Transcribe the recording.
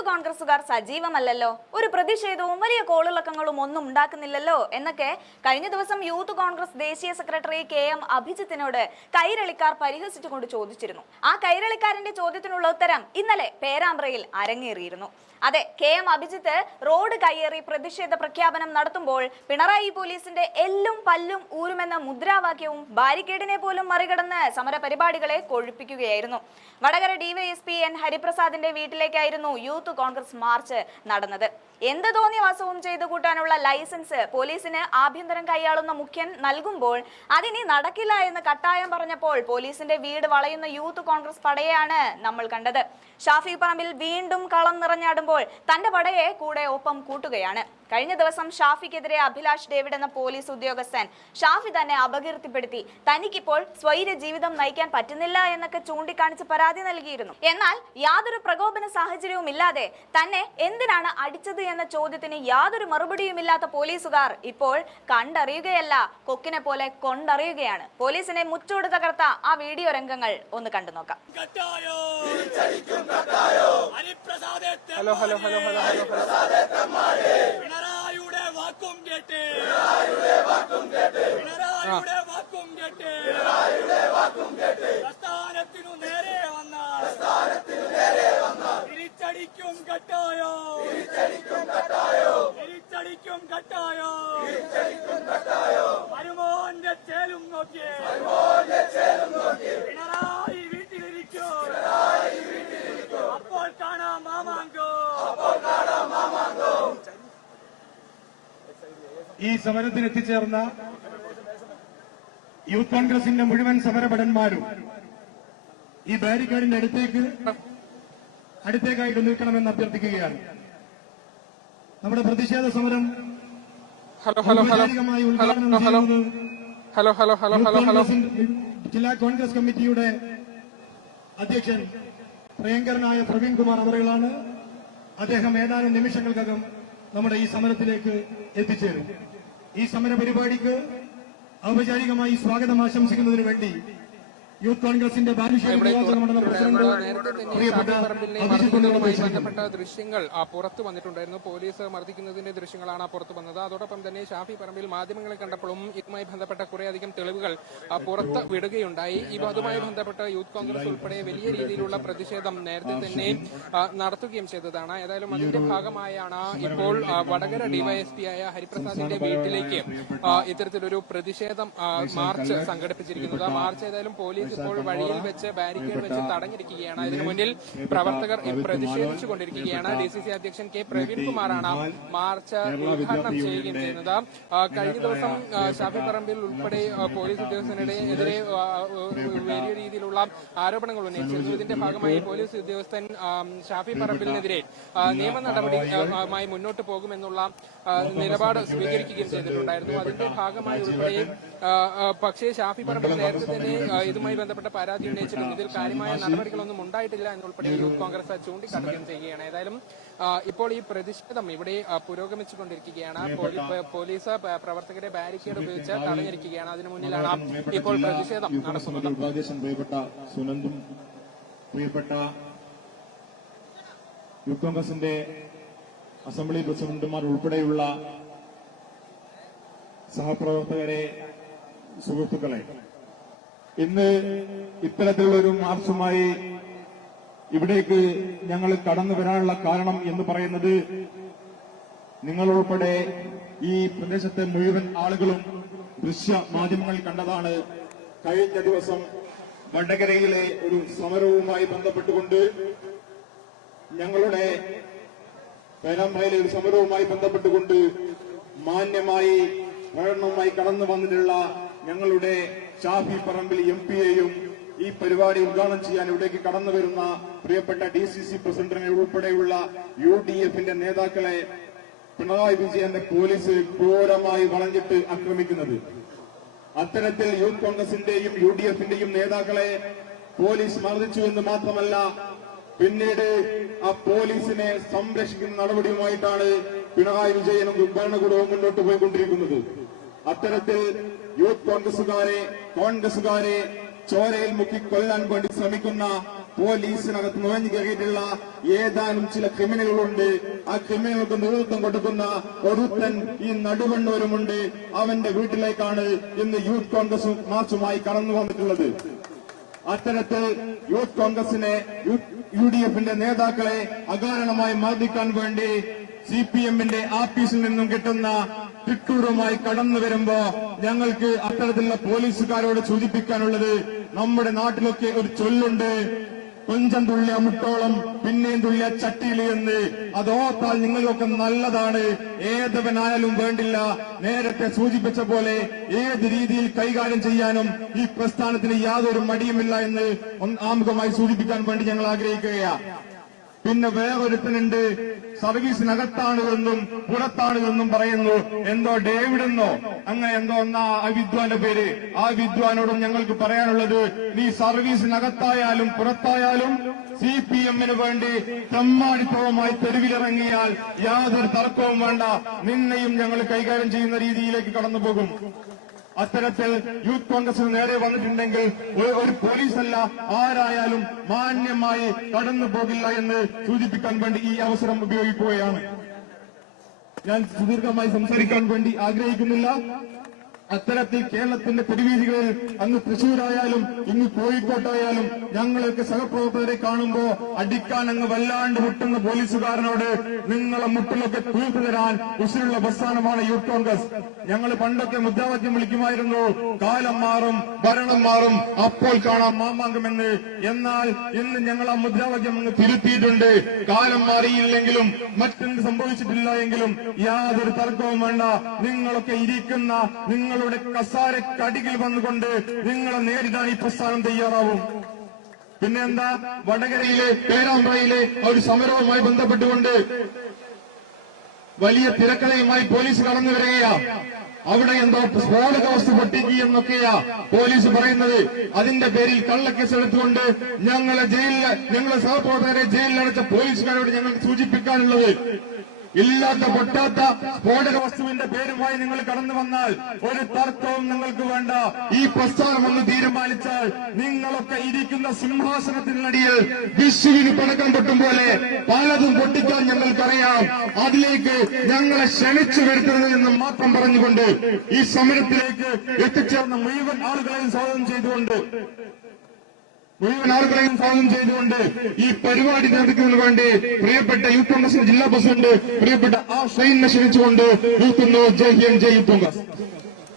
Youth കോൺഗ്രസുകാർ സജീവമല്ലല്ലോ, ഒരു പ്രതിഷേധവും വലിയ കോളിളക്കങ്ങളും ഒന്നും ഉണ്ടാക്കുന്നില്ലല്ലോ എന്നൊക്കെ കഴിഞ്ഞ ദിവസം യൂത്ത് കോൺഗ്രസ് ദേശീയ സെക്രട്ടറി KM അഭിജിത്തിനോട് കൈരളിക്കാർ പരിഹസിച്ചുകൊണ്ട് ചോദിച്ചിരുന്നു. ആ കൈരളിക്കാരന്റെ ചോദ്യത്തിനുള്ള ഉത്തരം ഇന്നലെ പേരാമ്പ്രയിൽ അരങ്ങേറിയിരുന്നു. അതെ, KM അഭിജിത്ത് റോഡ് കയ്യേറി പ്രതിഷേധ പ്രഖ്യാപനം നടത്തുമ്പോൾ പിണറായി പോലീസിന്റെ എല്ലും പല്ലും ഊരുമെന്ന മുദ്രാവാക്യവും ബാരിക്കേഡിനെ പോലും മറികടന്ന് സമര പരിപാടികളെ കൊഴുപ്പിക്കുകയായിരുന്നു. വടകര DYSP N ഹരിപ്രസാദിന്റെ വീട്ടിലേക്കായിരുന്നു യൂത്ത് കോൺഗ്രസ് മാർച്ച് നടന്നത്. എന്ത് തോന്നിയ വാസവും ചെയ്തു കൂട്ടാനുള്ള ലൈസൻസ് പോലീസിന് ആഭ്യന്തരം കൈയാളുന്ന മുഖ്യൻ നൽകുമ്പോൾ അതിനി നടക്കില്ല എന്ന് കട്ടായം പറഞ്ഞപ്പോൾ പോലീസിന്റെ വീട് വളയുന്ന യൂത്ത് കോൺഗ്രസ് പടയെയാണ് നമ്മൾ കണ്ടത്. ഷാഫി പറമ്പിൽ വീണ്ടും കളം നിറഞ്ഞാടുമ്പോൾ തന്റെ പടയെ കൂടെ ഒപ്പം കൂട്ടുകയാണ്. കഴിഞ്ഞ ദിവസം ഷാഫിക്കെതിരെ അഭിലാഷ് ഡേവിഡ് എന്ന പോലീസ് ഉദ്യോഗസ്ഥൻ ഷാഫി തന്നെ അപകീർത്തിപ്പെടുത്തി തനിക്കിപ്പോൾ സ്വൈര്യ ജീവിതം നയിക്കാൻ പറ്റുന്നില്ല എന്നൊക്കെ ചൂണ്ടിക്കാണിച്ച് പരാതി നൽകിയിരുന്നു. എന്നാൽ യാതൊരു പ്രകോപന സാഹചര്യവും ഇല്ലാതെ തന്നെ എന്തിനാണ് അടിച്ചത് എന്ന ചോദ്യത്തിന് യാതൊരു മറുപടിയുമില്ലാത്ത പോലീസുകാർ ഇപ്പോൾ കണ്ടറിയുകയല്ല, കൊക്കിനെ പോലെ കൊണ്ടറിയുകയാണ്. പോലീസിനെ മുച്ചോട് തകർത്ത ആ വീഡിയോ രംഗങ്ങൾ ഒന്ന് കണ്ടു നോക്കാം. Hello hello hello hello hello പിണറായിയുടെ വാക്കും കേട്ട് പ്രസ്ഥാനത്തിനു നേരെ വന്ന തിരിച്ചടിക്കും കട്ടായോ വരുമോന്റെ ചേലും നോക്കിയേ പിണറായി വീട്ടിലിരിക്കൂ അപ്പോൾ കാണാം മാമാങ്കോ. ഈ സമരത്തിന് എത്തിച്ചേർന്ന യൂത്ത് കോൺഗ്രസിന്റെ മുഴുവൻ സമരഭടന്മാരും ഈ ബാരിക്കേഡിന്റെ അടുത്തേക്കായിട്ട് നിൽക്കണമെന്ന് അഭ്യർത്ഥിക്കുകയാണ്. നമ്മുടെ പ്രതിഷേധ സമരം ഔപചാരികമായി ഉദ്ഘാടനം ചെയ്യുന്നത് ജില്ലാ കോൺഗ്രസ് കമ്മിറ്റിയുടെ അധ്യക്ഷൻ പ്രിയങ്കരനായ പ്രവീൺ കുമാർ അവറുകളാണ്. അദ്ദേഹം ഏതാനും നിമിഷങ്ങൾക്കകം നമ്മുടെ ഈ സമരത്തിലേക്ക് എത്തിച്ചേരും. ഈ സമര പരിപാടിക്ക് ഔപചാരികമായി സ്വാഗതം ആശംസിക്കുന്നതിന് വേണ്ടി യൂത്ത് കോൺഗ്രസിന്റെ ബന്ധപ്പെട്ട ദൃശ്യങ്ങൾ പുറത്തു വന്നിട്ടുണ്ടായിരുന്നു. പോലീസ് മർദ്ദിക്കുന്നതിന്റെ ദൃശ്യങ്ങളാണ് പുറത്തു വന്നത്. അതോടൊപ്പം തന്നെ ഷാഫി പറമ്പിൽ മാധ്യമങ്ങളെ കണ്ടപ്പോഴും ഇതുമായി ബന്ധപ്പെട്ട കുറേയധികം തെളിവുകൾ പുറത്ത് വിടുകയുണ്ടായി. അതുമായി ബന്ധപ്പെട്ട് യൂത്ത് കോൺഗ്രസ് ഉൾപ്പെടെ വലിയ രീതിയിലുള്ള പ്രതിഷേധം നേരത്തെ തന്നെ നടത്തുകയും ചെയ്തതാണ്. ഏതായാലും അതിന്റെ ഭാഗമായാണ് ഇപ്പോൾ വടകര DYSP ആയ ഹരിപ്രസാദിന്റെ വീട്ടിലേക്ക് ഇത്തരത്തിലൊരു പ്രതിഷേധം മാർച്ച് സംഘടിപ്പിച്ചിരിക്കുന്നത്. മാർച്ച് ഏതായാലും പോലീസ് ഇപ്പോൾ വഴിയിൽ വെച്ച് ബാരിക്കേഡ് വെച്ച് തടഞ്ഞിരിക്കുകയാണ്. ഇതിനു മുന്നിൽ പ്രവർത്തകർ പ്രതിഷേധിച്ചുകൊണ്ടിരിക്കുകയാണ്. DCC അധ്യക്ഷൻ K പ്രവീൺ കുമാറാണ് മാർച്ച് ഉദ്ഘാടനം ചെയ്യുകയും ചെയ്യുന്നത്. കഴിഞ്ഞ ദിവസം ഷാഫി പറമ്പിൽ ഉൾപ്പെടെ പോലീസ് ഉദ്യോഗസ്ഥനെതിരെ വലിയ രീതിയിലുള്ള ആരോപണങ്ങൾ ഉന്നയിച്ചിരുന്നു. ഇതിന്റെ ഭാഗമായി പോലീസ് ഉദ്യോഗസ്ഥൻ ഷാഫി പറമ്പിലിനെതിരെ നിയമ നടപടിയുമായി മുന്നോട്ട് പോകുമെന്നുള്ള നിലപാട് സ്വീകരിക്കുകയും ചെയ്തിട്ടുണ്ടായിരുന്നു. അതിന്റെ ഭാഗമായി ഉൾപ്പെടെ പക്ഷേ ഷാഫി പറമ്പിൽ നേരത്തെ തന്നെ ഇതുമായി ബന്ധപ്പെട്ട പരാതി ഉന്നയിച്ചിട്ടുണ്ട്. ഇതിൽ കാര്യമായ നടപടികളൊന്നും ഉണ്ടായിട്ടില്ല എന്നുൾപ്പെടെ യൂത്ത് കോൺഗ്രസ് ചൂണ്ടിക്കാട്ടുകയും ചെയ്യുകയാണ്. ഏതായാലും ഇപ്പോൾ ഈ പ്രതിഷേധം ഇവിടെ പുരോഗമിച്ചുകൊണ്ടിരിക്കുകയാണ്. പോലീസ് പ്രവർത്തകരെ ബാരിക്കേഡ് ഉപയോഗിച്ച് തടഞ്ഞിരിക്കുകയാണ്. അതിനു മുന്നിലാണ് ഇപ്പോൾ പ്രതിഷേധം നടക്കുന്നത്. പ്രിയപ്പെട്ട സുനന്ദും പ്രിയപ്പെട്ട യൂത്ത് കോൺഗ്രസിന്റെ അസംബ്ലി പ്രസിഡന്റുമാർ ഉൾപ്പെടെയുള്ള സഹപ്രവർത്തകരെ, സുഹൃത്തുക്കളെ, ഇന്ന് ഇത്തരത്തിലുള്ളൊരു മാർച്ചുമായി ഇവിടേക്ക് ഞങ്ങൾ കടന്നു വരാനുള്ള കാരണം എന്ന് പറയുന്നത് നിങ്ങളുൾപ്പെടെ ഈ പ്രദേശത്തെ മുഴുവൻ ആളുകളും ദൃശ്യ മാധ്യമങ്ങളിൽ കണ്ടതാണ്. കഴിഞ്ഞ ദിവസം വടകരയിലെ ഒരു സമരവുമായി ബന്ധപ്പെട്ടുകൊണ്ട് ഞങ്ങളുടെ പേരാമ്പ്രയിലെ ഒരു സമരവുമായി ബന്ധപ്പെട്ടുകൊണ്ട് മാന്യമായി പ്രകടനവുമായി കടന്നു വന്നിട്ടുള്ള ഞങ്ങളുടെ ഷാഫി പറമ്പിൽ MP-യെയും ഈ പരിപാടി ഉദ്ഘാടനം ചെയ്യാൻ ഇവിടേക്ക് കടന്നു വരുന്ന പ്രിയപ്പെട്ട DCC പ്രസിഡന്റിനെ ഉൾപ്പെടെയുള്ള UDF-ന്റെ നേതാക്കളെ പിണറായി വിജയന്റെ പോലീസ് ക്രൂരമായി വളഞ്ഞിട്ട് ആക്രമിക്കുന്നത്. അത്തരത്തിൽ യൂത്ത് കോൺഗ്രസിന്റെയും UDF-ന്റെയും നേതാക്കളെ പോലീസ് മർദ്ദിച്ചു എന്ന് മാത്രമല്ല, പിന്നീട് ആ പോലീസിനെ സംരക്ഷിക്കുന്ന നടപടിയുമായിട്ടാണ് പിണറായി വിജയനും ഭരണകൂടവും മുന്നോട്ട് പോയിക്കൊണ്ടിരിക്കുന്നത്. അത്തരത്തിൽ യൂത്ത് കോൺഗ്രസുകാരെ ചോരയിൽ മുക്കി കൊല്ലാൻ വേണ്ടി ശ്രമിക്കുന്ന പോലീസിനകത്ത് നുഴഞ്ഞു കയറിയിട്ടുള്ള ഏതാനും ചില ക്രിമിനലുകളുണ്ട്. ആ ക്രിമിനലുകൾക്ക് നേതൃത്വം കൊടുക്കുന്ന ഒരുത്തൻ ഈ നടുവണ്ണൂരുമുണ്ട്. അവന്റെ വീട്ടിലേക്കാണ് ഇന്ന് യൂത്ത് കോൺഗ്രസ് മാർച്ചുമായി കടന്നു വന്നിട്ടുള്ളത്. അത്തരത്തിൽ യൂത്ത് കോൺഗ്രസിനെ UDF-ന്റെ നേതാക്കളെ അകാരണമായി മർദ്ദിക്കാൻ വേണ്ടി CPM-ന്റെ ആഫീസിൽ നിന്നും കിട്ടുന്ന തിട്ടൂറുമായി കടന്നു വരുമ്പോ ഞങ്ങൾക്ക് അത്തരത്തിലുള്ള പോലീസുകാരോട് സൂചിപ്പിക്കാനുള്ളത്, നമ്മുടെ നാട്ടിലൊക്കെ ഒരു ചൊല്ലുണ്ട്, കൊഞ്ചം തുള്ളിയ മുട്ടോളം പിന്നെയും തുള്ളിയ ചട്ടിയിൽ എന്ന്. അതോർത്താൽ നിങ്ങൾക്കൊക്കെ നല്ലതാണ്. ഏതവനായാലും വേണ്ടില്ല, നേരത്തെ സൂചിപ്പിച്ച പോലെ ഏത് രീതിയിൽ കൈകാര്യം ചെയ്യാനും ഈ പ്രസ്ഥാനത്തിന് യാതൊരു മടിയുമില്ല എന്ന് ആമുഖമായി സൂചിപ്പിക്കാൻ വേണ്ടി ഞങ്ങൾ ആഗ്രഹിക്കുകയാണ്. പിന്നെ വേറൊരുത്തനുണ്ട്, സർവീസിനകത്താണ് എന്നും പുറത്താണ് എന്നും പറയുന്നു. എന്തോ ഡേവിഡെന്നോ അങ്ങനെ എന്തോ ഒന്നാ ആ വിദ്വാന്റെ പേര്. ആ വിദ്വാനോടും ഞങ്ങൾക്ക് പറയാനുള്ളത്, നീ സർവീസിനകത്തായാലും പുറത്തായാലും CPM-ന് വേണ്ടി തെമ്മാടിത്തവുമായി തെരുവിലിറങ്ങിയാൽ യാതൊരു തർക്കവും വേണ്ട, നിന്നെയും ഞങ്ങൾ കൈകാര്യം ചെയ്യുന്ന രീതിയിലേക്ക് കടന്നുപോകും. അത്തരത്തിൽ യൂത്ത് കോൺഗ്രസിന് നേരെ വന്നിട്ടുണ്ടെങ്കിൽ ഒരു പോലീസല്ല ആരായാലും മാന്യമായി കടന്നു പോകില്ല എന്ന് സൂചിപ്പിക്കാൻ വേണ്ടി ഈ അവസരം ഉപയോഗിക്കുകയാണ്. ഞാൻ സുദീർഘമായി സംസാരിക്കാൻ വേണ്ടി ആഗ്രഹിക്കുന്നില്ല. അത്തരത്തിൽ കേരളത്തിന്റെ തെരുവീതികളിൽ അങ്ങ് തൃശൂരായാലും ഇങ്ങ് കോഴിക്കോട്ടായാലും ഞങ്ങളൊക്കെ സഹപ്രവർത്തകരെ കാണുമ്പോ അടിക്കാൻ അങ്ങ് വല്ലാണ്ട് മുട്ടുന്ന പോലീസുകാരനോട് നിങ്ങളെ മുട്ടിലൊക്കെ തീർത്തു തരാൻ ഉശിരുള്ള പ്രസ്ഥാനമാണ് യൂത്ത് കോൺഗ്രസ്. ഞങ്ങൾ പണ്ടൊക്കെ മുദ്രാവാക്യം വിളിക്കുമായിരുന്നു, കാലം മാറും ഭരണം മാറും അപ്പോൾ കാണാം മാമാങ്കമെന്ന്. എന്നാൽ ഇന്ന് ഞങ്ങൾ ആ മുദ്രാവാക്യം അങ്ങ് തിരുത്തിയിട്ടുണ്ട്. കാലം മാറിയില്ലെങ്കിലും മറ്റെന്ത് സംഭവിച്ചിട്ടില്ല എങ്കിലും യാതൊരു തർക്കവും വേണ്ട, നിങ്ങളൊക്കെ ഇരിക്കുന്ന നിങ്ങളുടെ കസാരക്കടികൾ വന്നുകൊണ്ട് നിങ്ങളെ നേരിടാൻ ഈ പ്രസ്ഥാനം തയ്യാറാവും. പിന്നെ എന്താ, വടകരയിലെ പേരാമ്പ്രയിലെ ഒരു സമരവുമായി ബന്ധപ്പെട്ടുകൊണ്ട് വലിയ തിരക്കഥയുമായി പോലീസ് കടന്നു വരികയാ. അവിടെ എന്തോ സ്ഫോടക വസ്തു പൊട്ടിക്കുകയെന്നൊക്കെയാ പോലീസ് പറയുന്നത്. അതിന്റെ പേരിൽ കള്ളക്കേസ് എടുത്തുകൊണ്ട് ഞങ്ങളെ സഹപ്രവർത്തകരെ ജയിലിലടച്ച പോലീസുകാരോട് ഞങ്ങൾക്ക് സൂചിപ്പിക്കാനുള്ളത്, ഇല്ലാത്ത പൊട്ടാത്ത സ്ഫോടക വസ്തുവിന്റെ പേരുമായി നിങ്ങൾ കടന്നു വന്നാൽ ഒരു തർക്കവും നിങ്ങൾക്ക് വേണ്ട. ഈ പ്രസ്ഥാനം ഒന്ന് തീരുമാനിച്ചാൽ നിങ്ങളൊക്കെ ഇരിക്കുന്ന സിംഹാസനത്തിനടിയിൽ വിഷുവിന് പടക്കം പൊട്ടും പോലെ പലതും പൊട്ടിക്കാൻ ഞങ്ങൾക്കറിയാം. അതിലേക്ക് ഞങ്ങളെ ക്ഷണിച്ചു വരുത്തരുത് എന്ന് മാത്രം പറഞ്ഞുകൊണ്ട് ഈ സമരത്തിലേക്ക് എത്തിച്ചേർന്ന മുഴുവൻ ആളുകളെയും സ്വാഗതം ചെയ്തുകൊണ്ട് ഈ പരിപാടി നടത്തുന്നതിന് വേണ്ടി പ്രിയപ്പെട്ട യൂത്ത് കോൺഗ്രസ് ജില്ലാ പ്രസിഡന്റ് പ്രിയപ്പെട്ട ഷൈനെ ക്ഷണിച്ചുകൊണ്ട് നിർത്തുന്നു. ജയ് ഹിന്ദ്, ജയ് യൂത്ത് കോൺഗ്രസ്.